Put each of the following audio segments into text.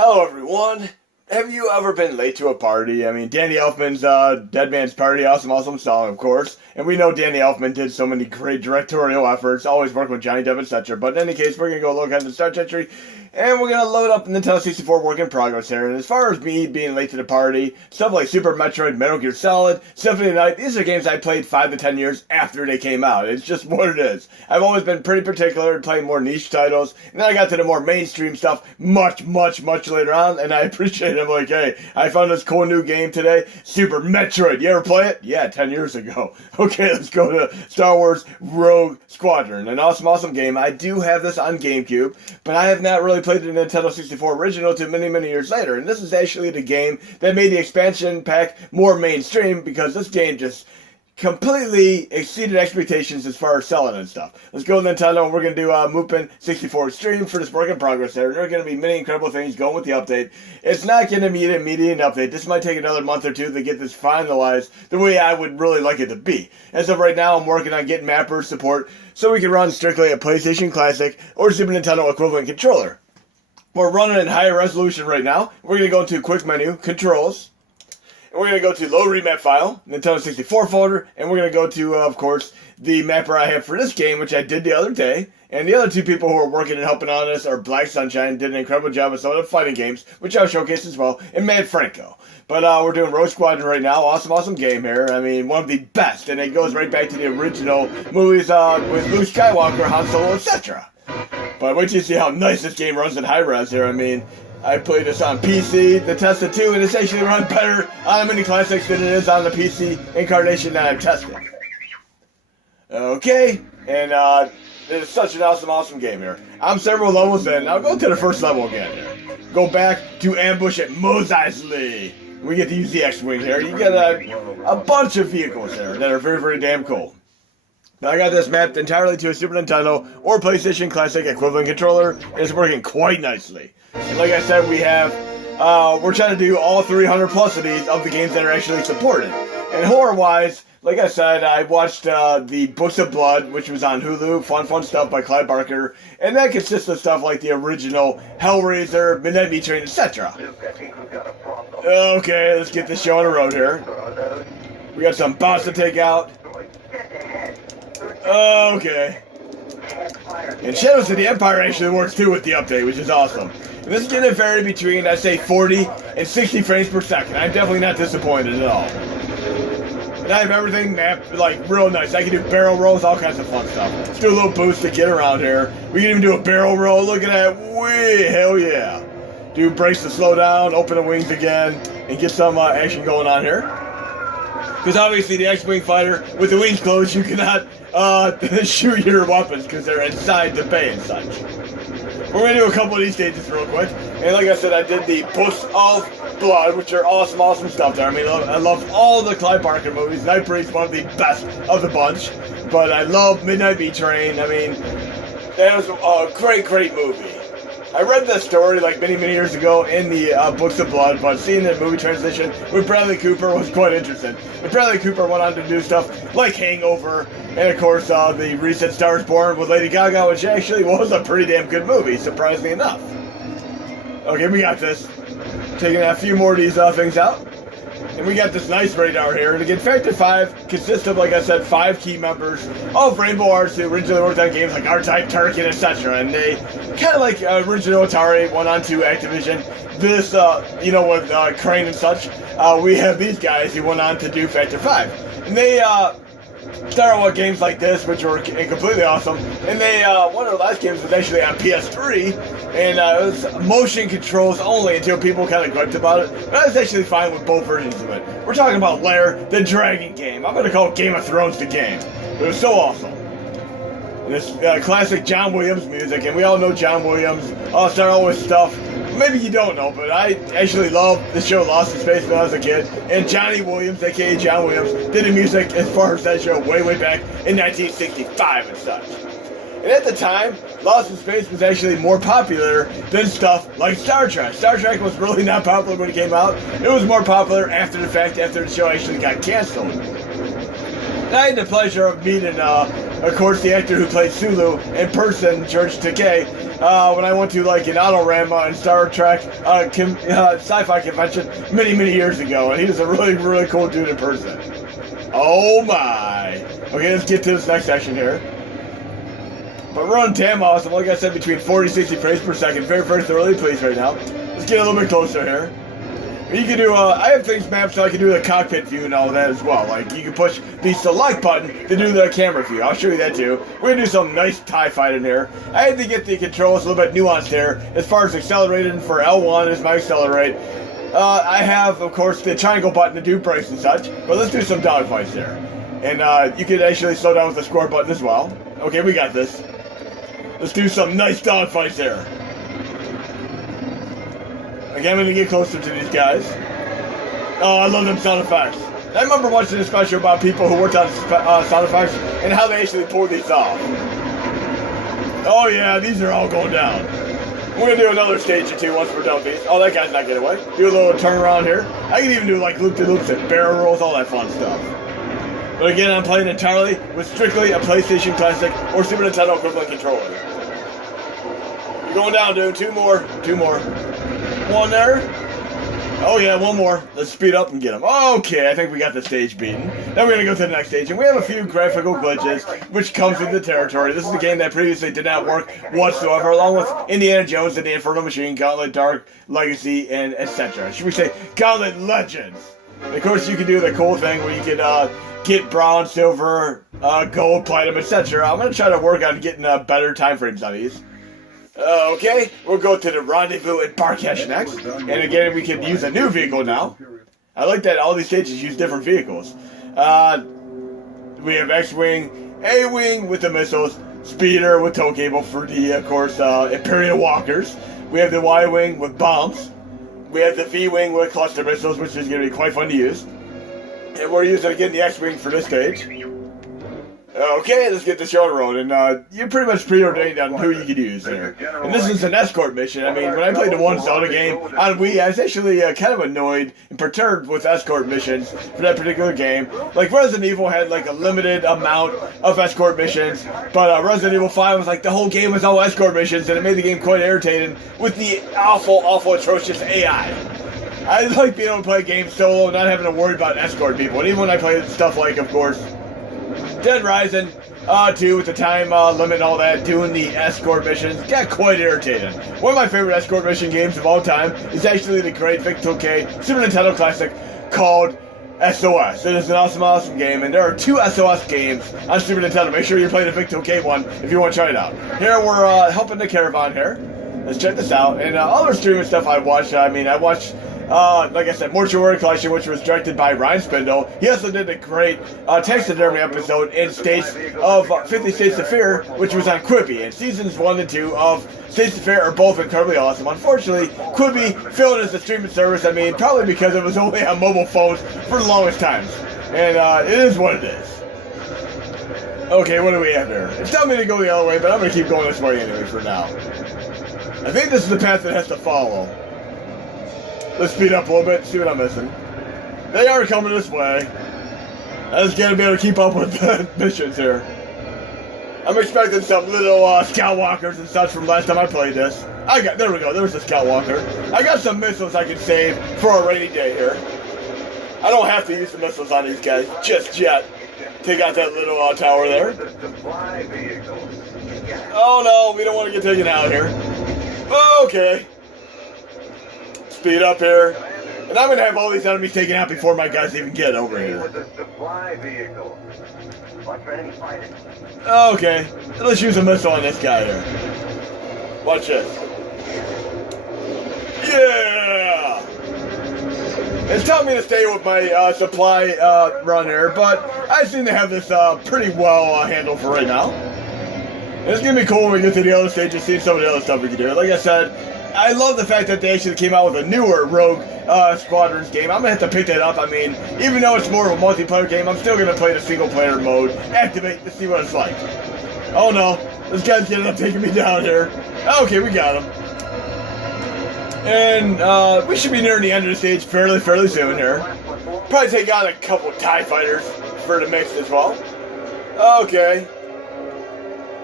Hello everyone! Have you ever been late to a party? I mean, Danny Elfman's Dead Man's Party, awesome song, of course. And we know Danny Elfman did so many great directorial efforts, always working with Johnny Depp, etc. But in any case, we're going to go look at the Star Trek tree, and we're going to load up the Nintendo 64 work in progress here. And as far as me being late to the party, stuff like Super Metroid, Metal Gear Solid, Symphony of the Night, these are games I played 5 to 10 years after they came out. It's just what it is. I've always been pretty particular in playing more niche titles, and then I got to the more mainstream stuff much later on, and I appreciate it. I'm like, hey, I found this cool new game today, Super Metroid. You ever play it? Yeah, 10 years ago. Okay, let's go to Star Wars Rogue Squadron. An awesome game. I do have this on GameCube, but I have not really played the Nintendo 64 original until many years later. And this is actually the game that made the expansion pack more mainstream, because this game just completely exceeded expectations as far as selling and stuff. Let's go to Nintendo, and we're going to do Mupen 64 Extreme for this work in progress there. There are going to be many incredible things going with the update. It's not going to be an immediate update. This might take another month or two to get this finalized the way I would really like it to be. As of right now, I'm working on getting mapper support so we can run strictly a PlayStation Classic or Super Nintendo equivalent controller. We're running in higher resolution right now. We're going to go into quick menu, controls. And we're going to go to load remap file, Nintendo 64 folder, and we're going to go to, of course, the mapper I have for this game, which I did the other day. And the other two people who are working and helping on this are Black Sunshine, did an incredible job with some of the fighting games, which I'll showcase as well, and Mad Franco. But we're doing Rogue Squadron right now. Awesome game here. I mean, one of the best, and it goes right back to the original movies with Luke Skywalker, Han Solo, etc. But wait till you see how nice this game runs in high res here. I mean, I played this on PC, the tested too, and it's actually run better on the Mini Classics than it is on the PC incarnation that I've tested. Okay, and it's such an awesome game here. I'm several levels in. I'll go to the first level again here. Go back to ambush at Mos Eisley. We get to use the X-Wing here. You get a bunch of vehicles there that are very damn cool. Now I got this mapped entirely to a Super Nintendo or PlayStation Classic equivalent controller, and it's working quite nicely. And like I said, we're trying to do all 300 plus of these of the games that are actually supported. And horror-wise, like I said, I watched the Books of Blood, which was on Hulu, fun stuff by Clive Barker, and that consists of stuff like the original Hellraiser, Midnight Meat Train, etc. Okay, let's get this show on the road here. We got some bots to take out. Okay. And Shadows of the Empire actually works too with the update, which is awesome. And this is going to vary between, I'd say, 40 and 60 frames per second. I'm definitely not disappointed at all. And I have everything mapped, like, real nice. I can do barrel rolls, all kinds of fun stuff. Let's do a little boost to get around here. We can even do a barrel roll. Look at that. Whee! Hell yeah. Do brakes to slow down, open the wings again, and get some action going on here. Because obviously the X-Wing fighter, with the wings closed, you cannot shoot your weapons because they're inside the bay and such. We're going to do a couple of these stages real quick. And like I said, I did the Books of Blood, which are awesome stuff there. I mean, I love all the Clive Barker movies. Nightbreed's one of the best of the bunch. But I love Midnight Meat Train. I mean, that was a great movie. I read that story like many years ago in the Books of Blood, but seeing the movie transition with Bradley Cooper was quite interesting. And Bradley Cooper went on to do stuff like Hangover, and of course the recent Star Is Born with Lady Gaga, which actually was a pretty damn good movie, surprisingly enough. Okay, we got this. Taking a few more of these things out. And we got this nice radar here. And again, Factor 5 consists of, like I said, 5 key members of Rainbow Arts who originally worked on games like R-Type, Turrican, etc. And they, kind of like original Atari, went on to Activision. This, with Crane and such, we have these guys who went on to do Factor 5. And they started with games like this, which were completely awesome. And they, one of the last games was actually on PS3, and it was motion controls only until people kind of griped about it. But I was actually fine with both versions of it. We're talking about Lair, the Dragon game. I'm going to call Game of Thrones the game. It was so awesome. And this classic John Williams music, and we all know John Williams, Star Wars stuff. Maybe you don't know, but I actually loved the show Lost in Space when I was a kid. And Johnny Williams, aka John Williams, did the music as far as that show way back in 1965 and such. And at the time, Lost in Space was actually more popular than stuff like Star Trek. Star Trek was really not popular when it came out. It was more popular after the fact, after the show actually got canceled. And I had the pleasure of meeting, of course, the actor who played Sulu in person, George Takei. when I went to like an Autorama and Star Trek sci-fi convention many years ago, and he was a really cool dude in person. Oh my! Okay, let's get to this next section here. But we're on damn awesome. Like I said, between 40 and 60 frames per second. Very thoroughly pleased right now. Let's get a little bit closer here. You can do, I have things mapped so I can do the cockpit view and all that as well. Like, you can push the select button to do the camera view. I'll show you that too. We're gonna do some nice TIE fighting here. I had to get the controls a little bit nuanced here. As far as accelerated for L1 is my accelerate. I have, of course, the triangle button to do brakes and such. But let's do some dogfights here. And you can actually slow down with the square button as well. Okay, we got this. Let's do some nice dogfights here. Again, I'm going to get closer to these guys. Oh, I love them sound effects. I remember watching a special about people who worked on sound effects and how they actually pulled these off. Oh yeah, these are all going down. We're going to do another stage or two once we're done with these. Oh, that guy's not getting away. Do a little turnaround here. I can even do like loop-de-loops and barrel rolls, all that fun stuff. But again, I'm playing entirely with strictly a PlayStation Classic or Super Nintendo equivalent controller. You're going down, dude. Two more. One there. Oh yeah, one more. Let's speed up and get him. Okay, I think we got the stage beaten. Now we're going to go to the next stage, and we have a few graphical glitches, which comes with the territory. This is a game that previously did not work whatsoever, along with Indiana Jones and the Infernal Machine, Gauntlet, Dark Legacy, and etc. Should we say Gauntlet Legends? And of course, you can do the cool thing where you can get bronze, silver, gold, platinum, etc. I'm going to try to work on getting better time frames on these. Okay, we'll go to the rendezvous at Barcash next. And again, we can use a new vehicle now. I like that all these stages use different vehicles. We have X-Wing, A-Wing with the missiles, Speeder with tow cable for the, of course, Imperial walkers. We have the Y-Wing with bombs. We have the V-Wing with cluster missiles, which is going to be quite fun to use. And we're using, again, the X-Wing for this stage. Okay, let's get the show on the road, and you're pretty much preordained on who you can use there. And this is an escort mission. I mean, when I played the one Zelda game on Wii, I was actually kind of annoyed and perturbed with escort missions for that particular game. Like, Resident Evil had, like, a limited amount of escort missions, but Resident Evil 5 was like, the whole game was all escort missions, and it made the game quite irritating with the awful, atrocious AI. I like being able to play games solo and not having to worry about escort people. And even when I played stuff like, of course, Dead Rising 2 with the time limit and all that, doing the escort missions, got quite irritating. One of my favorite escort mission games of all time is actually the great Vic-2K Super Nintendo classic called SOS. It is an awesome game, and there are 2 SOS games on Super Nintendo. Make sure you're playing the Vic-2K one if you want to try it out. Here we're helping the caravan here. Let's check this out. And other streaming stuff I watched, I watched like I said, Mortuary Collection, which was directed by Ryan Spindle. He also did a great taxidermy episode in States of 50 States of Fear, which was on Quibi. And seasons 1 and 2 of States of Fear are both incredibly awesome. Unfortunately, Quibi failed as a streaming service. Probably because it was only on mobile phones for the longest times. And it is what it is. Okay, what do we have here? It's telling me to go the other way, but I'm going to keep going this way anyway for now. I think this is the path that has to follow. Let's speed up a little bit and see what I'm missing. They are coming this way. I just gotta be able to keep up with the missions here. I'm expecting some little scout walkers and such from last time I played this. There we go, there's a scout walker. I got some missiles I can save for a rainy day here. I don't have to use the missiles on these guys just yet. Take out that little tower there. Oh no, we don't want to get taken out here. Okay. Speed up here. And I'm going to have all these enemies taken out before my guys even get over here. Okay. Let's use a missile on this guy here. Watch this. Yeah! It's telling me to stay with my supply run here, but I seem to have this pretty well handled for right now. And it's going to be cool when we get to the other stages, see some of the other stuff we can do. Like I said, I love the fact that they actually came out with a newer Rogue Squadrons game. I'm going to have to pick that up. Even though it's more of a multiplayer game, I'm still going to play the single player mode, activate to see what it's like. Oh no, this guy's getting up taking me down here. Okay, we got him. And we should be nearing the end of the stage fairly soon here. Probably take out a couple TIE fighters for the mix as well. Okay.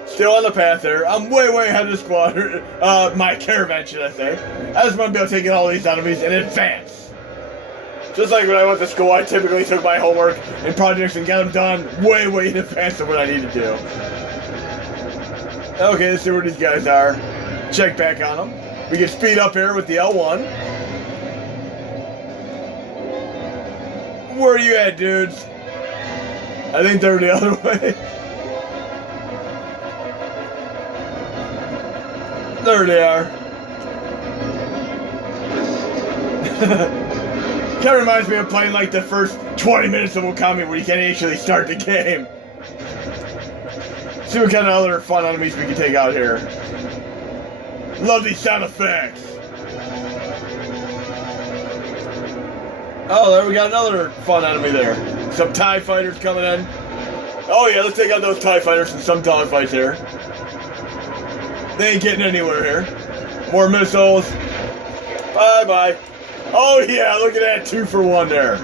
Still on the path there. I'm way ahead of the squadron. My caravan, should I say. I just want to be able to take in all these enemies in advance. Just like when I went to school, I typically took my homework and projects and got them done way in advance of what I need to do. Okay, let's see where these guys are. Check back on them. We can speed up here with the L1. Where are you at, dudes? I think they're the other way. There they are. Kind of reminds me of playing like the first 20 minutes of Okami where you can't actually start the game. See what kind of other fun enemies we can take out here. Love these sound effects. Oh, there we got another fun enemy there. Some TIE fighters coming in. Oh yeah, let's take out those TIE fighters and some dogfights here. They ain't getting anywhere here. More missiles. Bye. Oh yeah, look at that 2-for-1 there.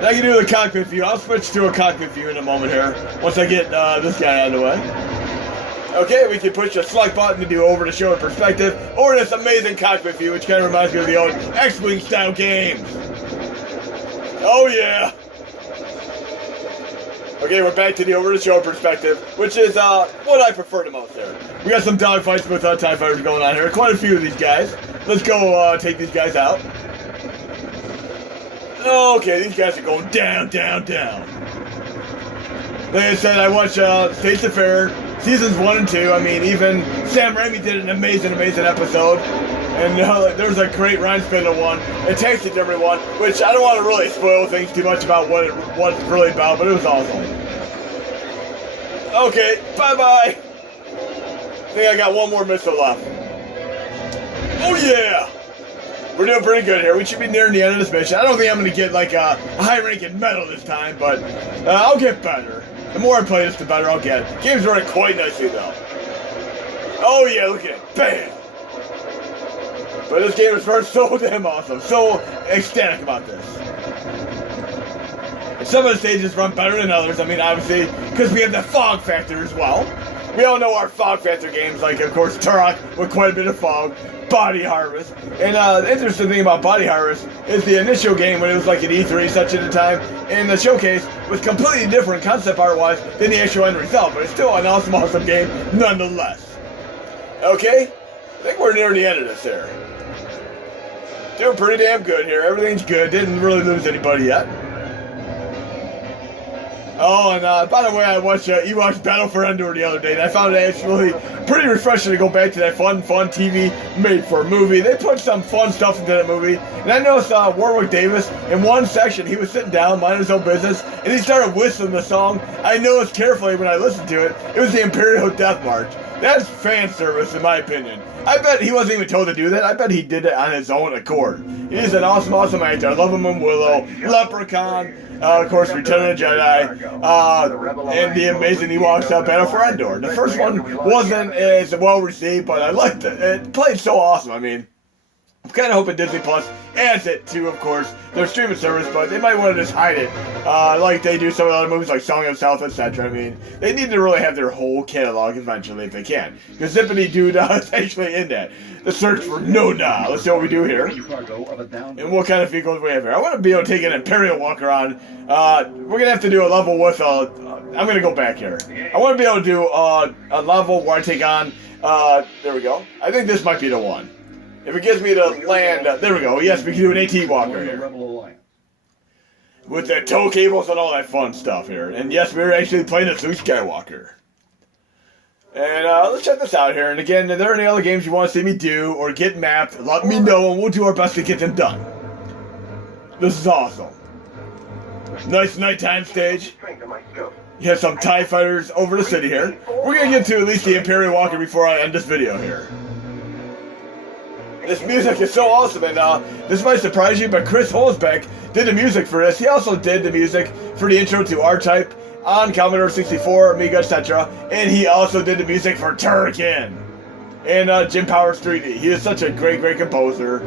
Now I can do the cockpit view. I'll switch to a cockpit view in a moment here. Once I get this guy out of the way. Okay, we can push the select button to do over to show a perspective, or this amazing cockpit view, which kind of reminds me of the old X-Wing style games. Oh yeah. Okay, we're back to the over to show perspective, which is what I prefer the most there. We got some dogfights with TIE fighters going on here. Quite a few of these guys. Let's go take these guys out. Okay, these guys are going down. Like I said, I watched States of Fair, seasons 1 and 2. I mean, even Sam Raimi did an amazing episode. And there was a great Ryan Spindle one, a taxidermy one, which I don't want to really spoil things too much about what it's really about, but it was awesome. Okay, bye-bye. I think I got one more missile left. Oh yeah! We're doing pretty good here. We should be nearing the end of this mission. I don't think I'm going to get like a high-ranking medal this time, but I'll get better. The more I play this, the better I'll get. Game's running quite nicely though. Oh yeah, look at it. Bam! But this game is so damn awesome. So ecstatic about this. And some of the stages run better than others. I mean, obviously, because we have the fog factor as well. We all know our fog factor games, like, of course, Turok with quite a bit of fog, Body Harvest. And the interesting thing about Body Harvest is the initial game, when it was like an E3 such at the time, and the showcase was completely different concept art-wise than the actual end result. But it's still an awesome game nonetheless. Okay? I think we're near the end of this here. Doing pretty damn good here. Everything's good. Didn't really lose anybody yet. Oh, and by the way, I watched Ewok's Battle for Endor the other day, and I found it actually pretty refreshing to go back to that fun TV made for a movie. They put some fun stuff into that movie, and I noticed Warwick Davis, in one section, he was sitting down, minding his own business, and he started whistling the song. I noticed carefully when I listened to it, it was the Imperial Death March. That's fan service, in my opinion. I bet he wasn't even told to do that. I bet he did it on his own accord. He's an awesome actor. I love him in Willow, Leprechaun, of course, Return of the Jedi, and the amazing Ewoks Battle for Endor. The first one wasn't as well received, but I liked it. It played so awesome. I mean, I'm kind of hoping Disney Plus adds it to, of course, their streaming service, but they might want to just hide it, like they do some of the other movies like Song of South, etc. I mean, they need to really have their whole catalog eventually if they can. Because Zippity Doo Dah is actually in that. The search for No Dah. Let's see what we do here. And what kind of vehicles we have here. I want to be able to take an Imperial walker on. We're going to have to do a level with, I'm going to go back here. I want to be able to do a level where I take on, there we go. I think this might be the one. If it gives me to land, there we go. Yes, we can do an AT walker here. With the tow cables and all that fun stuff here. And yes, we're actually playing as Luke Skywalker. And let's check this out here. And again, if there are any other games you want to see me do or get mapped, let me know and we'll do our best to get them done. This is awesome. Nice nighttime stage. You have some TIE fighters over the city here. We're going to get to at least the Imperial walker before I end this video here. This music is so awesome, and this might surprise you, but Chris Holzbeck did the music for this. He also did the music for the intro to R-Type on Commodore 64, Amiga, etc. And he also did the music for Turrican and Jim Powers 3D. He is such a great composer.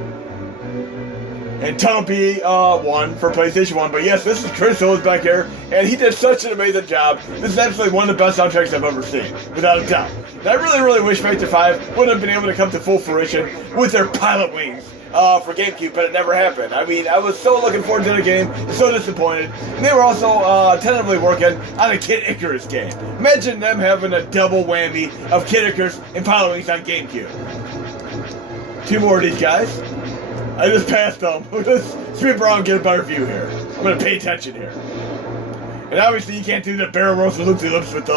and Tunnel B1 for PlayStation 1. But yes, this is Chris Hills back here, and he did such an amazing job. This is absolutely one of the best soundtracks I've ever seen, without a doubt. And I really, really wish Themaister 5 would have been able to come to full fruition with their pilot wings for GameCube, but it never happened. I mean, I was so looking forward to the game, so disappointed. And they were also tentatively working on a Kid Icarus game. Imagine them having a double whammy of Kid Icarus and pilot wings on GameCube. 2 more of these guys. I just passed them. Let's sweep around and get a better view here. I'm going to pay attention here. And obviously you can't do the barrel rolls and loopy-loops with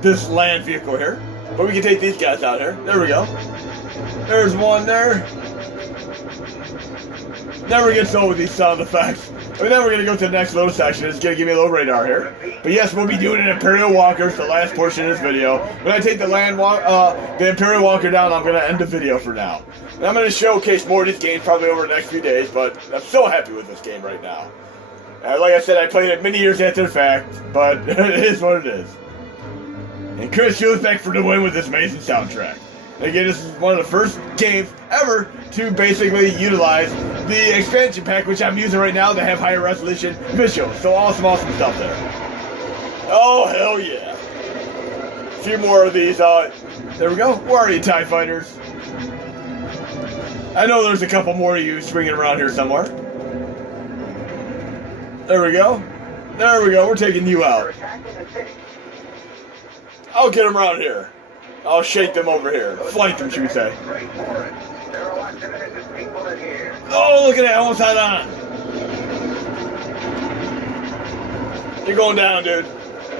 this land vehicle here. But we can take these guys out here. There we go. There's one there. Never gets old with these sound effects. And then we're going to go to the next little section. It's going to give me a little radar here. But yes, we'll be doing an Imperial Walker, the last portion of this video. When I take the Imperial Walker down, I'm going to end the video for now. And I'm going to showcase more of this game probably over the next few days, but I'm so happy with this game right now. Like I said, I played it many years after the fact, but it is what it is. And Chris Hills back for the win with this amazing soundtrack. Again, this is one of the first games ever to basically utilize the expansion pack, which I'm using right now to have higher resolution visuals. So awesome, awesome stuff there. Oh, hell yeah. A few more of these. There we go. Where are you, TIE Fighters? I know there's a couple more of you swinging around here somewhere. There we go. There we go. We're taking you out. I'll get them around here. I'll shake them over here. Flank them, should we say. Oh, look at that. Almost had on. You're going down, dude.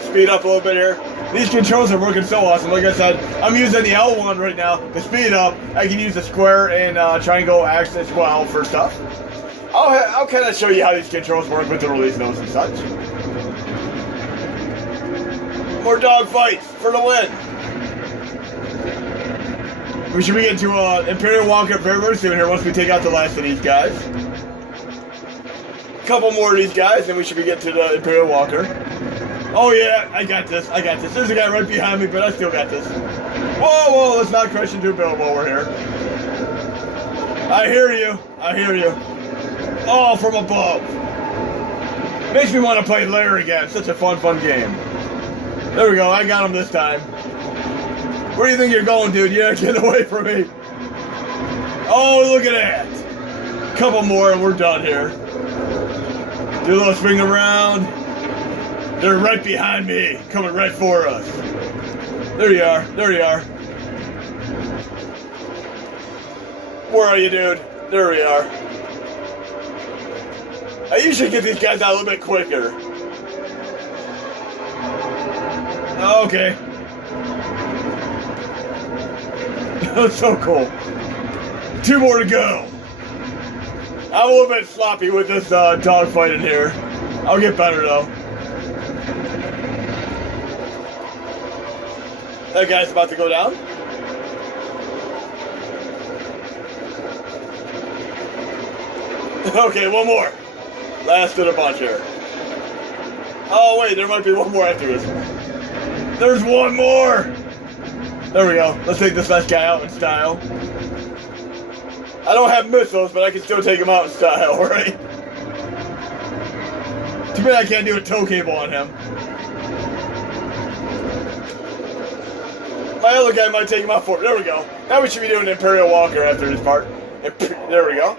Speed up a little bit here. These controls are working so awesome. Like I said, I'm using the L1 right now to speed up. I can use the square and triangle axis as well for stuff. I'll kind of show you how these controls work with the release notes and such. More dogfights for the win. We should be getting to Imperial Walker very, very soon here once we take out the last of these guys. A couple more of these guys, then we should be getting to the Imperial Walker. Oh yeah, I got this, I got this. There's a guy right behind me, but I still got this. Whoa, whoa, let's not crash into a building while we're here. I hear you, I hear you. Oh, from above. Makes me want to play Lair again. Such a fun, fun game. There we go, I got him this time. Where do you think you're going, dude? Yeah, get away from me. Oh, look at that. Couple more and we're done here. Do a little swing around. They're right behind me, coming right for us. There you are, there you are. Where are you, dude? There we are. I usually get these guys out a little bit quicker. Okay. That's so cool. 2 more to go. I'm a little bit sloppy with this dogfight in here. I'll get better though. That guy's about to go down. Okay, one more. Last of the bunch here. Oh wait, there might be one more after this. There's one more! There we go. Let's take this last guy out in style. I don't have missiles, but I can still take him out in style, right? Too bad I can't do a tow cable on him. My other guy might take him out for it. There we go. Now we should be doing an Imperial Walker after this part. There we go.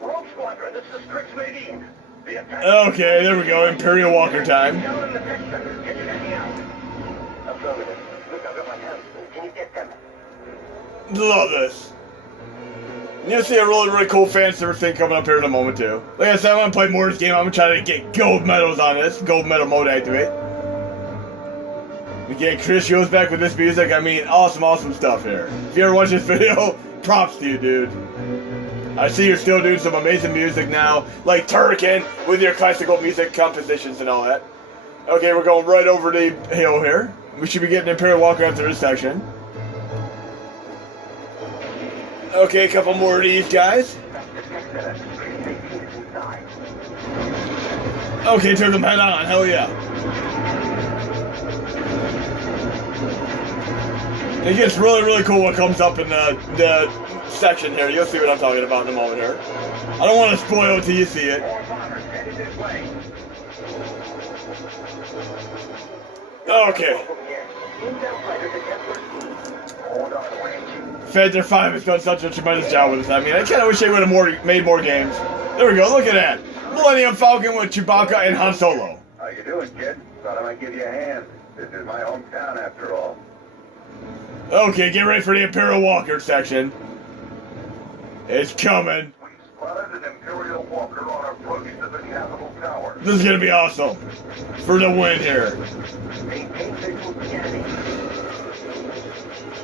Rogue Squadron, this is Chris Lady. Okay, there we go. Imperial Walker time. Love this. You'll see a really, really cool fan service thing coming up here in a moment too. Like I said, I'm gonna play more of this game. I'm gonna try to get gold medals on this. Gold medal mode activate. Again, Chris Hills back with this music. I mean, awesome, awesome stuff here. If you ever watch this video, props to you, dude. I see you're still doing some amazing music now, like Turrican with your classical music compositions and all that. Okay, we're going right over the hill here. We should be getting Imperial Walker after this section. Okay, a couple more of these guys. Okay, took them head on. Hell yeah. It gets really, really cool what comes up in the section here. You'll see what I'm talking about in a moment here. I don't want to spoil it till you see it. Okay. Phantom 5 has done such a tremendous job with this. I mean, I kind of wish they would have made more games. There we go, look at that. Millennium Falcon with Chewbacca and Han Solo. How you doing, kid? Thought I might give you a hand. This is my hometown, after all. Okay, get ready for the Imperial Walker section. It's coming. We spotted an Imperial Walker on approach to the Capitol Tower. This is gonna be awesome. For the win here. Maintain visual with the enemy.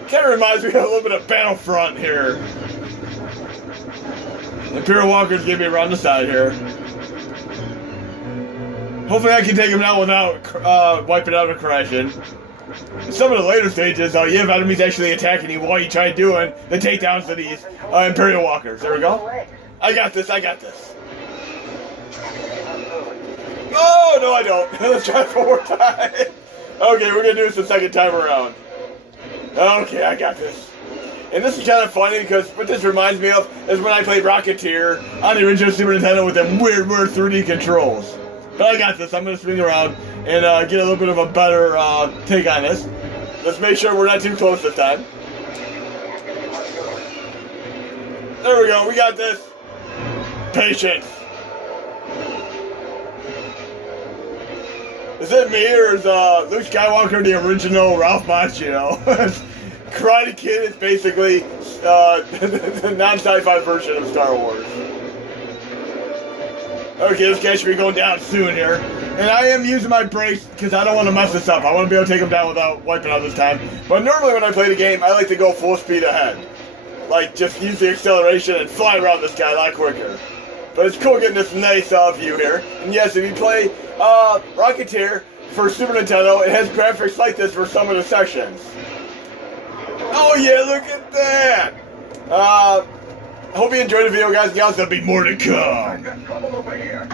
Kind of reminds me of a little bit of Battlefront here. Imperial Walker's gonna be around the side here. Hopefully I can take him out without wiping out or crashing. In some of the later stages, you have enemies actually attacking you while you try doing the takedowns of these Imperial Walkers. There we go. I got this, I got this. Oh, no I don't. Let's try it one more time. Okay, we're gonna do this the second time around. Okay, I got this. And this is kind of funny because what this reminds me of is when I played Rocketeer on the original Super Nintendo with them weird 3D controls. But I got this. I'm going to swing around and get a little bit of a better take on this. Let's make sure we're not too close this time. There we go. We got this. Patience. Is it me or is Luke Skywalker the original Ralph Macchio? Karate Kid is basically the non-sci-fi version of Star Wars. Okay, this guy should be going down soon here. And I am using my brakes because I don't want to mess this up. I want to be able to take him down without wiping out this time. But normally when I play the game, I like to go full speed ahead. Like, just use the acceleration and fly around this guy a lot quicker. But it's cool getting this nice view here. And yes, if you play Rocketeer for Super Nintendo, it has graphics like this for some of the sections. Oh yeah, look at that! I hope you enjoyed the video, guys. There's gonna be more to come. Got trouble over here.